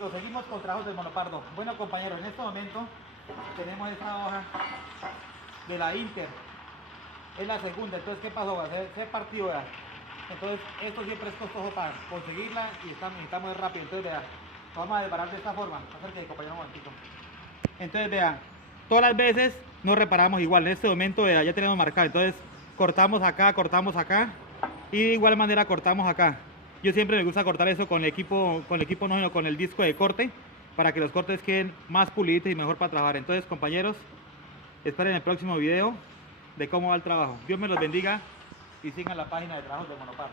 chicos, seguimos con trabajos del monopardo. Bueno compañeros, en este momento tenemos esta hoja de la Inter. Es la segunda, entonces ¿qué pasó? Se partió, ¿verdad? Entonces esto siempre es costoso para conseguirla y necesitamos rápido. Entonces vea, vamos a desbarar de esta forma. Acérquese compañero un momentito. Entonces vea, todas las veces no reparamos igual. En este momento vea, ya tenemos marcado. Entonces cortamos acá y de igual manera cortamos acá. Yo siempre me gusta cortar eso con el equipo no, con el disco de corte, para que los cortes queden más pulidos y mejor para trabajar. Entonces compañeros, esperen el próximo video de cómo va el trabajo. Dios me los bendiga y sigan la página de Trabajos del Monopardo.